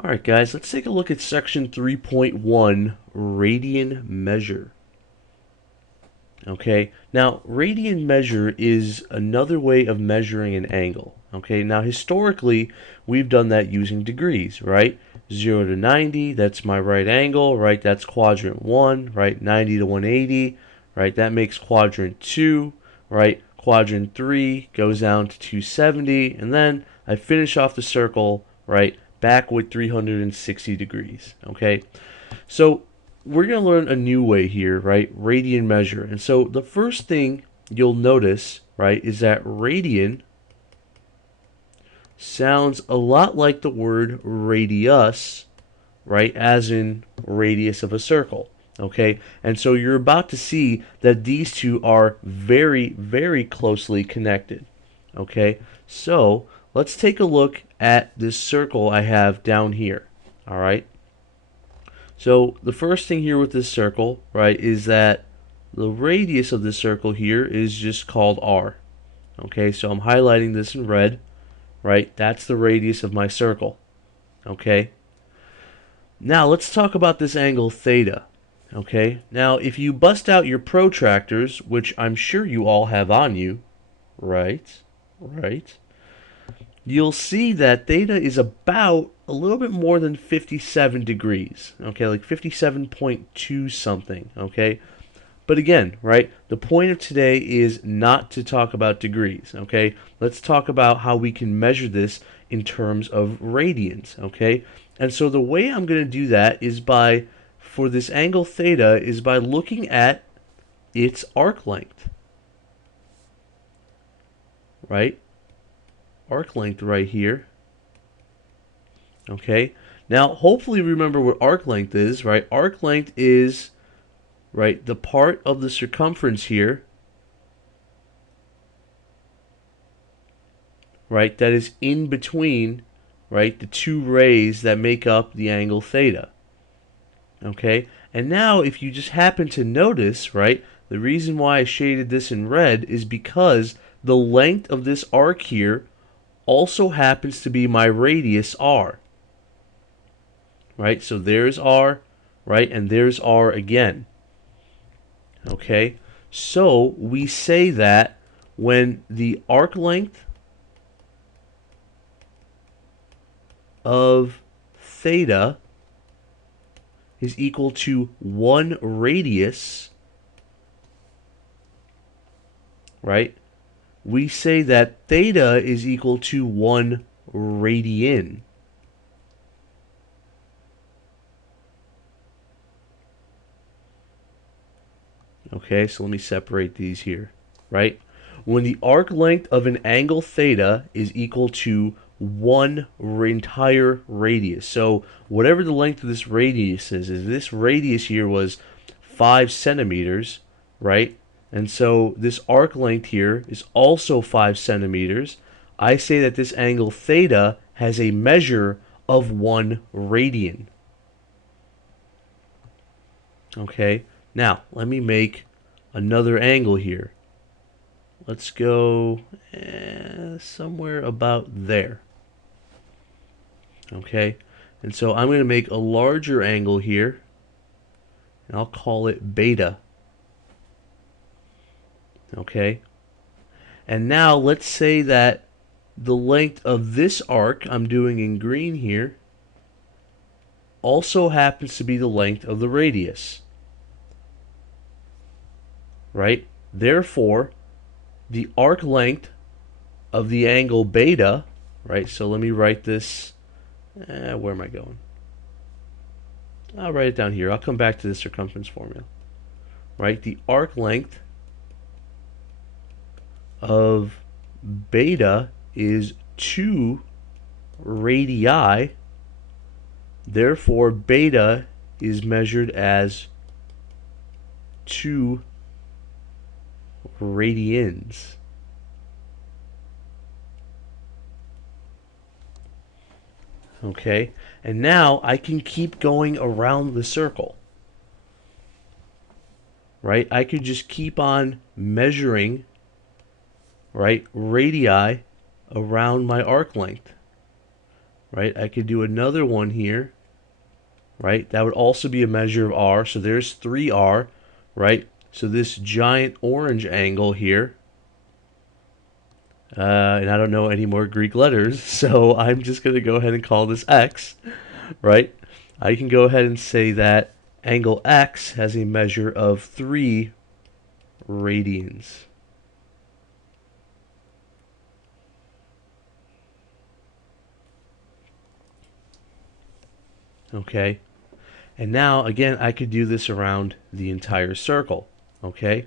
Alright guys, let's take a look at section 3.1, radian measure. Okay, now radian measure is another way of measuring an angle. Okay, now historically we've done that using degrees, right? 0 to 90, that's my right angle, right? That's quadrant 1, right? 90 to 180, right? That makes quadrant 2, right? Quadrant 3 goes down to 270, and then I finish off the circle, right? Back with 360 degrees, okay? So we're going to learn a new way here, right? Radian measure. And so the first thing you'll notice, right, is that radian sounds a lot like the word radius, right, as in radius of a circle. Okay, and so you're about to see that these two are very, very closely connected. Okay, so let's take a look at this circle I have down here. All right, so the first thing here with this circle, right, is that the radius of this circle here is just called r. Okay, so I'm highlighting this in red, right? That's the radius of my circle. Okay, now let's talk about this angle theta. Okay, now if you bust out your protractors, which I'm sure you all have on you, right? Right? You'll see that theta is about a little bit more than 57 degrees. Okay, like 57.2 something. Okay, but again, right, the point of today is not to talk about degrees, okay? Let's talk about how we can measure this in terms of radians, okay? And so the way I'm going to do that is by, for this angle theta, is by looking at its arc length, right? Arc length right here, okay? Now, hopefully remember what arc length is, right? Arc length is, right, the part of the circumference here, right, that is in between, right, the two rays that make up the angle theta. Okay, and now if you just happen to notice, right, the reason why I shaded this in red is because the length of this arc here also happens to be my radius r. Right, so there's r, right, and there's r again. Okay, so we say that when the arc length of theta is equal to 1 radius, right? We say that theta is equal to 1 radian. Okay, so let me separate these here, right? When the arc length of an angle theta is equal to 1 entire radius. So whatever the length of this radius is this radius here was 5 centimeters, right? And so this arc length here is also 5 centimeters. I say that this angle theta has a measure of 1 radian. Okay, now let me make another angle here. Let's go somewhere about there. Okay, and so I'm going to make a larger angle here, and I'll call it beta. Okay, and now let's say that the length of this arc I'm doing in green here also happens to be the length of the radius, right? Therefore, the arc length of the angle beta, right? So let me write this. Where am I going? I'll write it down here. I'll come back to the circumference formula, right? The arc length of beta is 2 radii. Therefore, beta is measured as 2 radians. Okay, and now I can keep going around the circle. Right? I could just keep on measuring, right, radii around my arc length. right? I could do another one here, right? That would also be a measure of r. So there's 3r, right? So this giant orange angle here, and I don't know any more Greek letters, so I'm just going to go ahead and call this x, right? I can go ahead and say that angle x has a measure of 3 radians. Okay? And now, again, I could do this around the entire circle. Okay?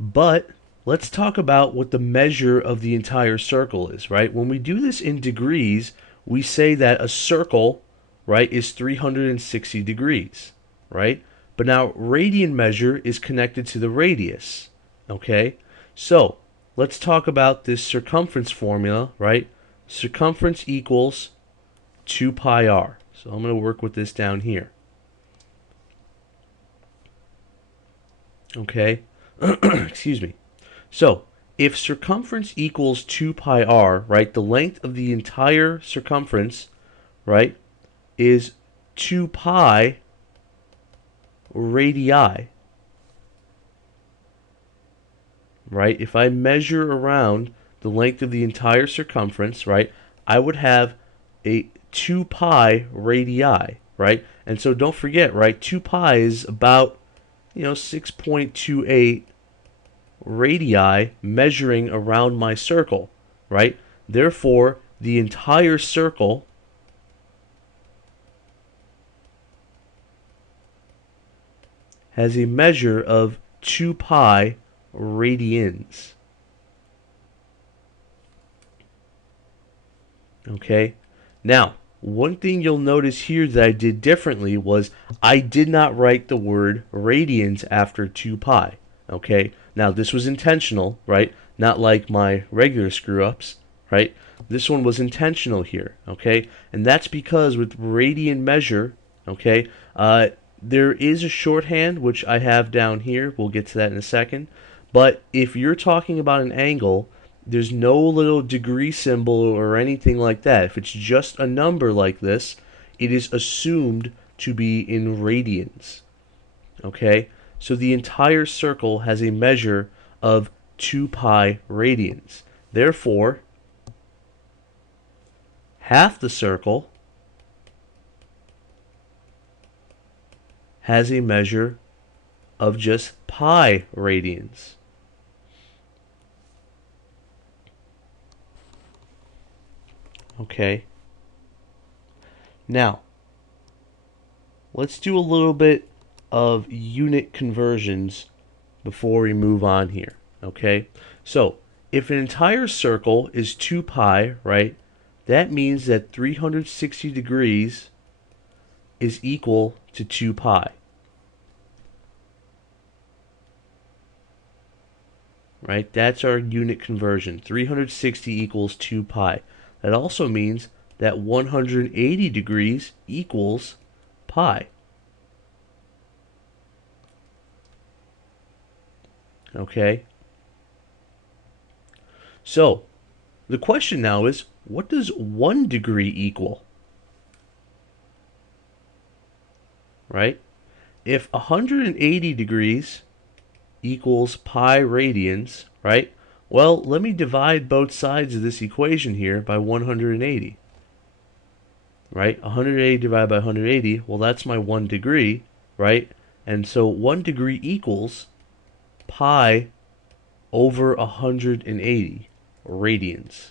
But let's talk about what the measure of the entire circle is, right? When we do this in degrees, we say that a circle, right, is 360 degrees, right? But now radian measure is connected to the radius, okay? So let's talk about this circumference formula, right? Circumference equals 2 pi r. So I'm going to work with this down here, okay? Excuse me. So, if circumference equals 2 pi r, right, the length of the entire circumference, right, is 2 pi radii, right? If I measure around the length of the entire circumference, right, I would have a 2 pi radii, right? And so don't forget, right, 2 pi is about, 6.28 radii measuring around my circle, right? Therefore, the entire circle has a measure of 2 pi radians. Okay? Now, one thing you'll notice here that I did differently was I did not write the word radians after 2 pi. Okay? Now, this was intentional, right? Not like my regular screw ups, right? This one was intentional here, okay? And that's because with radian measure, okay, there is a shorthand which I have down here. We'll get to that in a second. But if you're talking about an angle, there's no little degree symbol or anything like that. If it's just a number like this, it is assumed to be in radians. Okay? So the entire circle has a measure of 2 pi radians. Therefore, half the circle has a measure of just pi radians. Okay? Now, let's do a little bit of unit conversions before we move on here. Okay? So, if an entire circle is 2 pi, right, that means that 360 degrees is equal to 2 pi. Right? That's our unit conversion. 360 equals 2 pi. That also means that 180 degrees equals pi. Okay? So, the question now is, what does 1 degree equal? Right? If 180 degrees equals pi radians, right? Well, let me divide both sides of this equation here by 180. Right? 180 divided by 180, well, that's my 1 degree, right? And so 1 degree equals pi over 180 radians.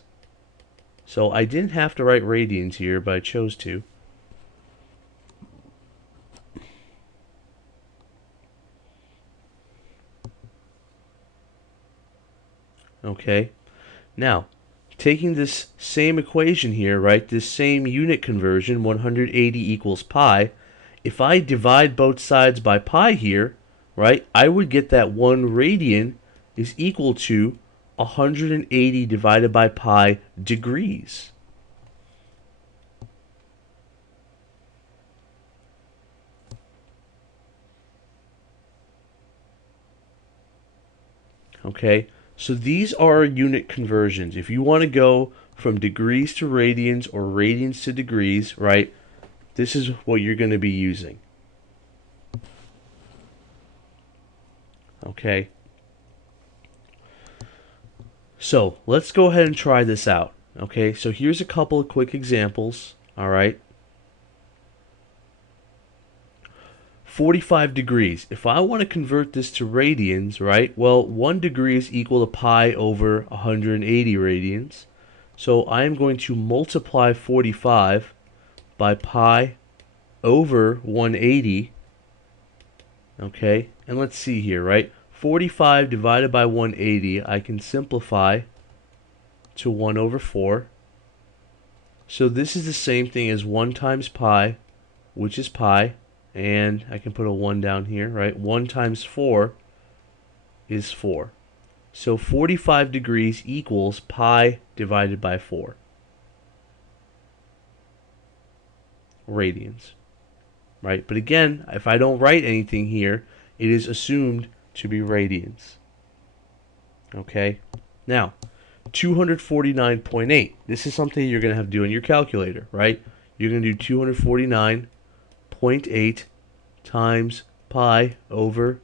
So I didn't have to write radians here, but I chose to. Okay? Now, taking this same equation here, right, this same unit conversion, 180 equals pi, if I divide both sides by pi here, right, I would get that 1 radian is equal to 180 divided by pi degrees. Okay, so these are unit conversions. If you want to go from degrees to radians or radians to degrees, right, this is what you're going to be using. Okay. So let's go ahead and try this out. Okay, so here's a couple of quick examples. All right. 45 degrees. If I want to convert this to radians, right, well, 1 degree is equal to pi over 180 radians. So I am going to multiply 45 by pi over 180. Okay, and let's see here, right? 45 divided by 180, I can simplify to 1 over 4. So this is the same thing as 1 times pi, which is pi, and I can put a 1 down here, right? 1 times 4 is 4. So 45 degrees equals pi divided by 4 radians, right? But again, if I don't write anything here, it is assumed to be radians. Okay? Now, 249.8. This is something you're going to have to do in your calculator, right? You're going to do 249.8 times pi over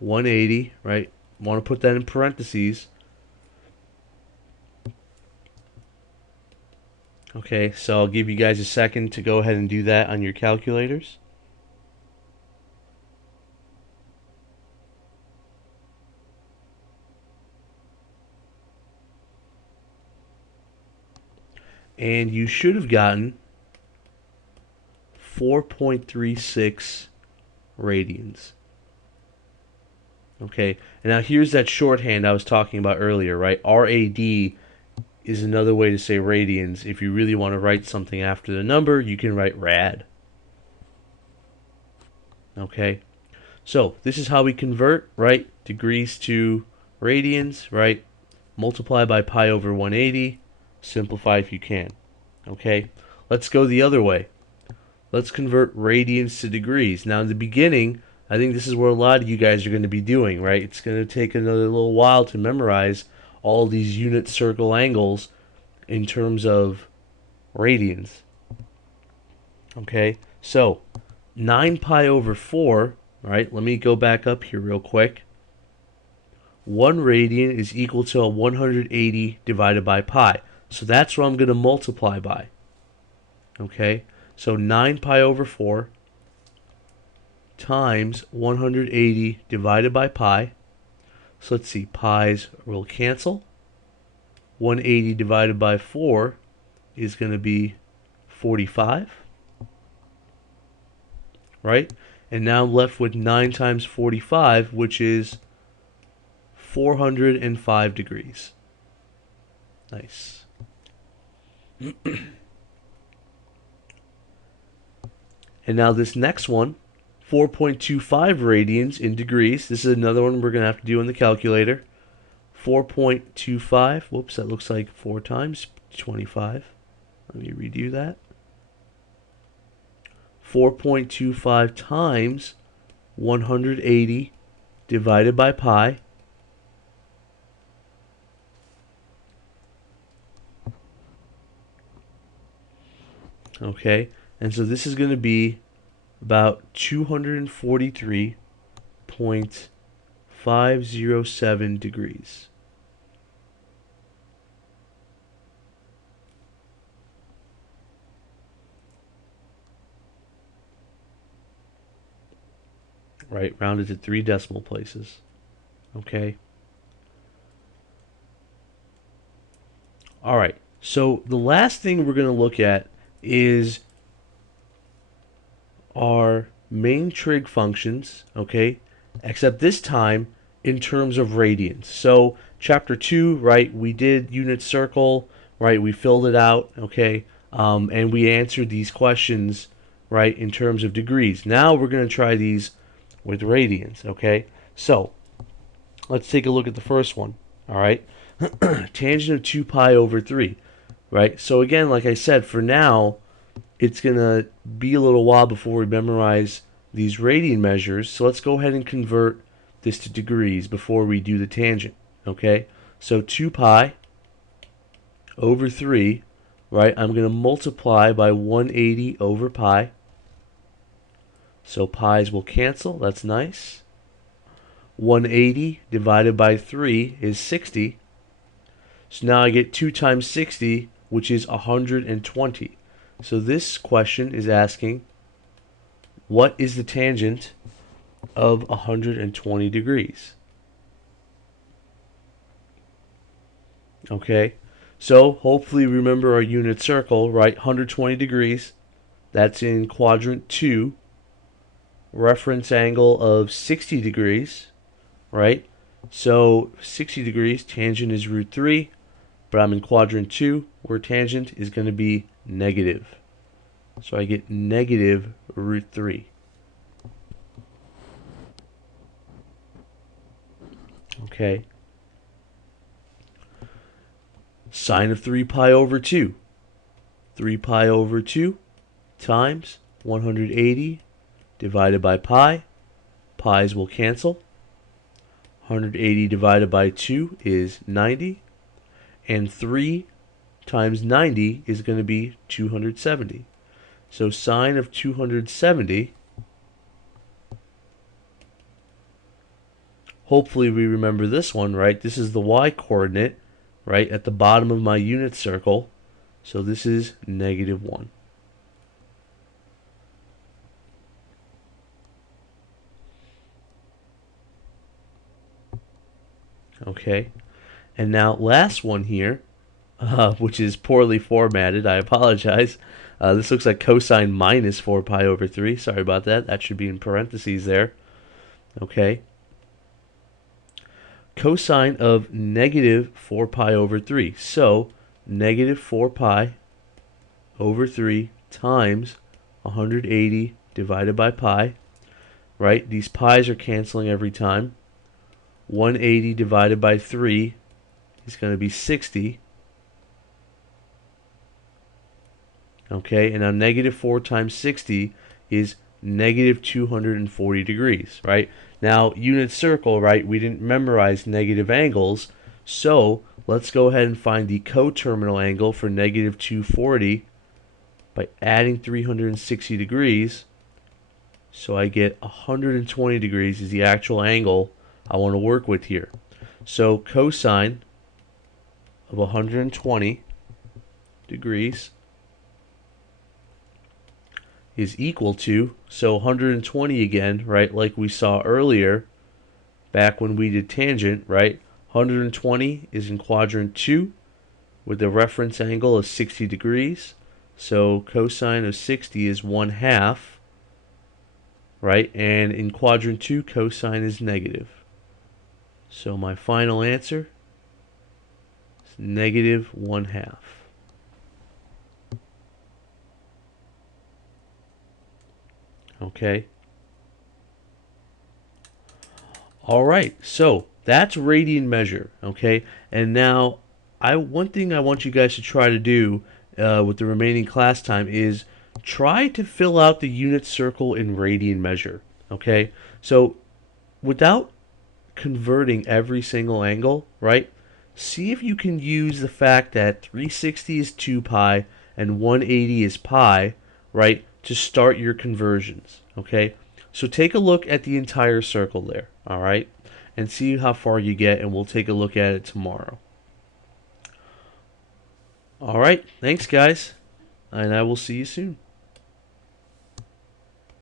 180, right? Want to put that in parentheses. Okay, so I'll give you guys a second to go ahead and do that on your calculators. And you should have gotten 4.36 radians. Okay, and now here's that shorthand I was talking about earlier, right? RAD is another way to say radians. If you really want to write something after the number, you can write rad. Okay, so this is how we convert, right? Degrees to radians, right? Multiply by pi over 180. Simplify if you can. Okay, let's go the other way. Let's convert radians to degrees. Now in the beginning, I think this is where a lot of you guys are going to be doing, right? It's going to take another little while to memorize all these unit circle angles in terms of radians. Okay, so 9 pi over 4, right? Let me go back up here real quick. 1 radian is equal to 180 divided by pi. So that's what I'm going to multiply by. Okay, so 9 pi over 4 times 180 divided by pi. So let's see, pi's will cancel. 180 divided by 4 is going to be 45. Right? And now I'm left with 9 times 45, which is 405 degrees. Nice. And now this next one, 4.25 radians in degrees. This is another one we're going to have to do on the calculator. 4.25, whoops, that looks like 4 times 25. Let me redo that. 4.25 times 180 divided by pi. Okay, and so this is going to be about 243.507 degrees. Right, rounded to 3 decimal places. Okay. All right, so the last thing we're going to look at is our main trig functions, okay, except this time in terms of radians. So chapter 2, right, we did unit circle, right, we filled it out, okay, and we answered these questions, right, in terms of degrees. Now we're going to try these with radians, okay. So let's take a look at the first one, all right. Tangent of 2 pi over 3, right? So again, like I said, for now, it's going to be a little while before we memorize these radian measures. So let's go ahead and convert this to degrees before we do the tangent, okay? So 2 pi over 3, right? I'm going to multiply by 180 over pi. So pi's will cancel. That's nice. 180 divided by 3 is 60. So now I get 2 times 60, which is 120. So this question is asking, what is the tangent of 120 degrees? Okay, so hopefully remember our unit circle, right? 120 degrees, that's in quadrant 2. Reference angle of 60 degrees, right? So 60 degrees, tangent is root 3, but I'm in quadrant 2, where tangent is going to be negative. So I get negative root 3. Okay. Sine of 3 pi over 2. 3 pi over 2 times 180 divided by pi. Pi's will cancel. 180 divided by 2 is 90. And 3 times 90 is going to be 270. So sine of 270, hopefully we remember this one, right? This is the y-coordinate, right, at the bottom of my unit circle. So this is negative 1. Okay, and now last one here, which is poorly formatted. I apologize. This looks like cosine minus 4 pi over 3. Sorry about that. That should be in parentheses there. Okay. Cosine of negative 4 pi over 3. So negative 4 pi over 3 times 180 divided by pi. Right? These pi's are canceling every time. 180 divided by 3 is going to be 60. Okay, and now negative 4 times 60 is negative 240 degrees, right? Now, unit circle, right, we didn't memorize negative angles, so let's go ahead and find the coterminal angle for negative 240 by adding 360 degrees. So I get 120 degrees is the actual angle I want to work with here. So cosine of 120 degrees is equal to, so 120 again, right, like we saw earlier, back when we did tangent, right, 120 is in quadrant 2 with a reference angle of 60 degrees, so cosine of 60 is 1/2, right, and in quadrant 2, cosine is negative. So my final answer is negative 1/2. Okay. All right. So that's radian measure. Okay. And now, one thing I want you guys to try to do with the remaining class time is try to fill out the unit circle in radian measure. Okay. So without converting every single angle, right? See if you can use the fact that 360 is 2 pi and 180 is pi, right, to start your conversions, okay? So take a look at the entire circle there, all right? And see how far you get, and we'll take a look at it tomorrow. All right, thanks, guys, and I will see you soon.